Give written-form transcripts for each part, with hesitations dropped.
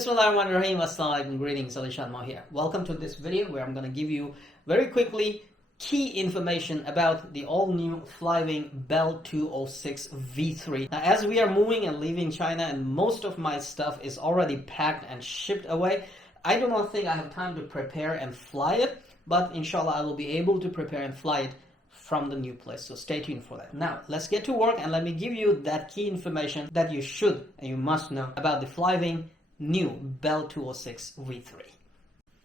Bismillahirrahmanirrahim. Assalamualaikum. Greetings, alishanmao here. Welcome to this video where I'm going to give you very quickly key information about the all-new FlyWing Bell 206 V3. Now, as we are moving and leaving China and most of my stuff is already packed and shipped away, I do not think I have time to prepare and fly it, but inshallah I will be able to prepare and fly it from the new place, so stay tuned for that. Now let's get to work and let me give you that key information that you should and you must know about the FlyWing new Bell 206 V3.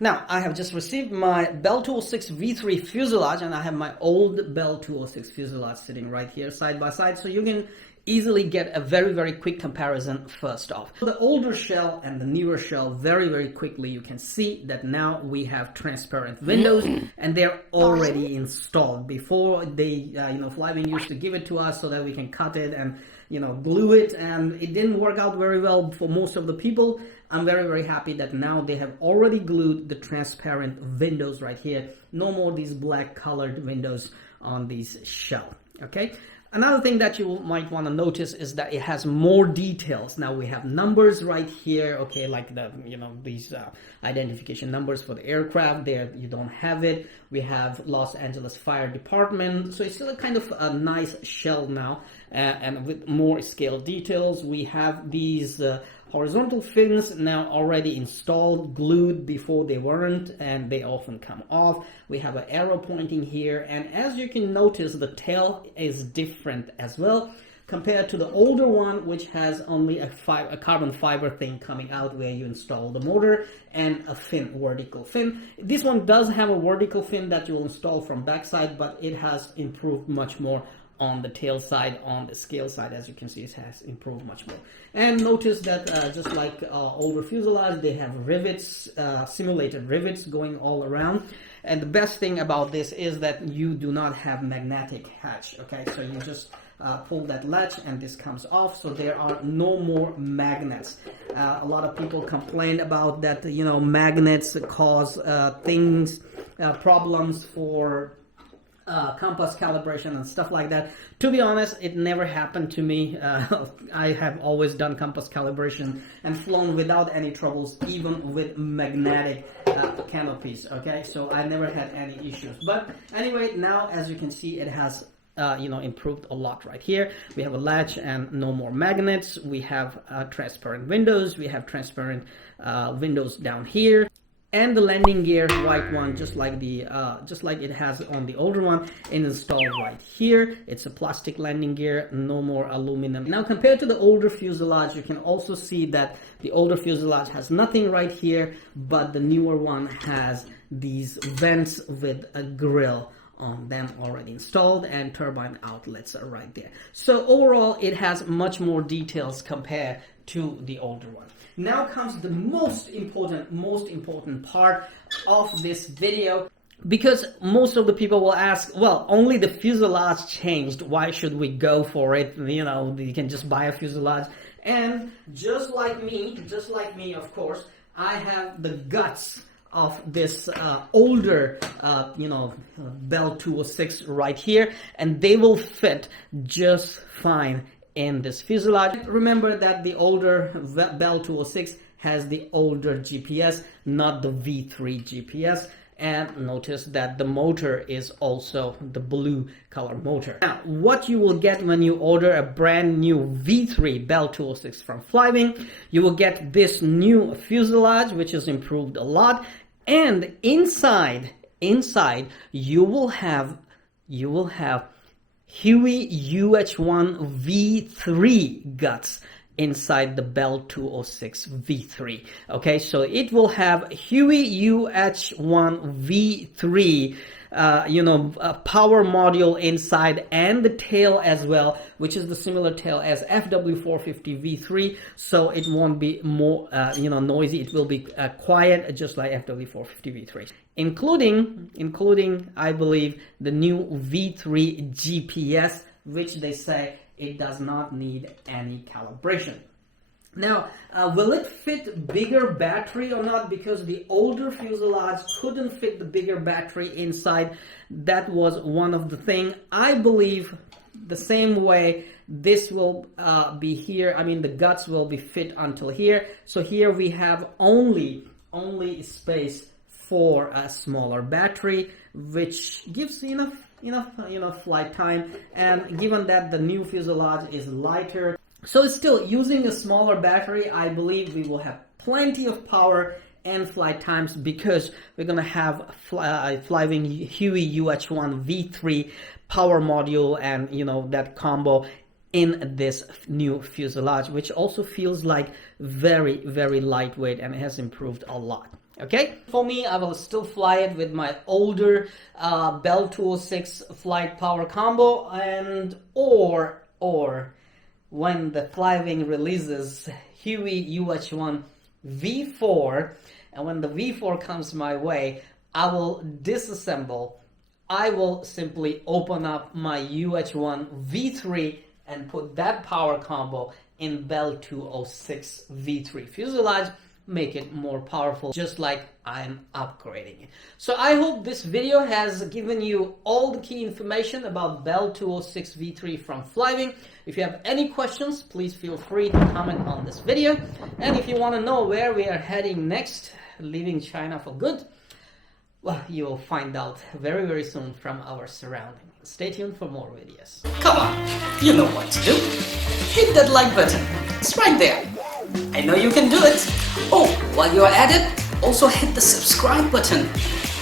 Now I have just received my Bell 206 V3 fuselage and I have my old Bell 206 fuselage sitting right here side by side, so you can easily get a very quick comparison first off. The older shell and the newer shell, very quickly you can see that now we have transparent windows and they're already installed. Before they FlyWing used to give it to us so that we can cut it and glue it, and it didn't work out very well for most of the people. I'm very happy that now they have already glued the transparent windows right here. No more these black colored windows on these shell. Okay. Another thing that you might want to notice is that it has more details. Now we have numbers right here, okay, like the these identification numbers for the aircraft. There you don't have it. We have Los Angeles Fire Department, so it's still a kind of a nice shell now, and with more scale details. We have these horizontal fins now already installed, glued. Before they weren't, and they often come off. We have an arrow pointing here, and as you can notice, the tail is different as well compared to the older one, which has only a carbon fiber thing coming out where you install the motor and a fin, vertical fin. This one does have a vertical fin that you will install from backside, but it has improved much more on the tail side. On the scale side, as you can see, it has improved much more. And notice that just like older fuselage, they have rivets, simulated rivets going all around. And the best thing about this is that you do not have magnetic hatch. Okay, so you just pull that latch and this comes off, so there are no more magnets. A lot of people complain about that, magnets cause problems for compass calibration and stuff like that. To be honest, it never happened to me. I have always done compass calibration and flown without any troubles, even with magnetic canopies. Okay, so I never had any issues. But anyway, now as you can see, it has improved a lot right here. We have a latch and no more magnets. We have transparent windows. We have transparent windows down here. And the landing gear, white one, just like it has on the older one, is installed right here. It's a plastic landing gear, no more aluminum. Now compared to the older fuselage, you can also see that the older fuselage has nothing right here, but the newer one has these vents with a grill on them already installed, and turbine outlets are right there. So overall, it has much more details compared to the older one. Now comes the most important part of this video, because most of the people will ask, well, only the fuselage changed, why should we go for it? You can just buy a fuselage. And just like me, of course, I have the guts of this older Bell 206 right here, and they will fit just fine in this fuselage. Remember that the older Bell 206 has the older GPS, not the V3 GPS. And notice that the motor is also the blue color motor. Now, what you will get when you order a brand new V3 Bell 206 from FlyWing, you will get this new fuselage, which is improved a lot. And inside you will have Huey UH-1 V3 guts inside the Bell 206 V3. Okay, so it will have Huey UH-1 V3 power module inside, and the tail as well, which is the similar tail as FW450 V3, so it won't be more noisy. It will be quiet, just like FW450 V3, including I believe the new V3 GPS, which they say it does not need any calibration. Now, will it fit bigger battery or not? Because the older fuselage couldn't fit the bigger battery inside. That was one of the things. I believe the same way, this will be here. I mean, the guts will be fit until here. So here we have only space for a smaller battery, which gives enough flight time. And given that the new fuselage is lighter, so still using a smaller battery, I believe we will have plenty of power and flight times, because we're gonna have FlyWing Huey UH-1 V3 power module and that combo in this new fuselage, which also feels like very, very lightweight and has improved a lot. Okay, for me, I will still fly it with my older Bell 206 flight power combo, and or when the FlyWing releases Huey UH-1 V4, and when the V4 comes my way, I will disassemble. I will simply open up my UH-1 V3 and put that power combo in Bell 206 V3 fuselage, make it more powerful, just like I'm upgrading it. So I hope this video has given you all the key information about Bell 206 V3 from FlyWing. If you have any questions, please feel free to comment on this video. And if you want to know where we are heading next, leaving China for good, well, you will find out very, very soon from our surroundings. Stay tuned for more videos. Come on, you know what to do. Hit that like button. It's right there. I know you can do it. Oh, while you're at it, also hit the subscribe button.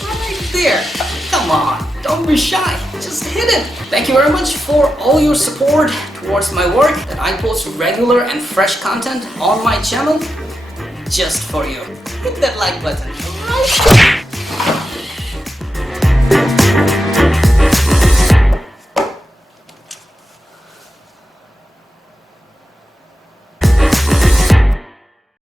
Right there. Come on, don't be shy. Just hit it. Thank you very much for all your support towards my work, that I post regular and fresh content on my channel just for you. Hit that like button. Right?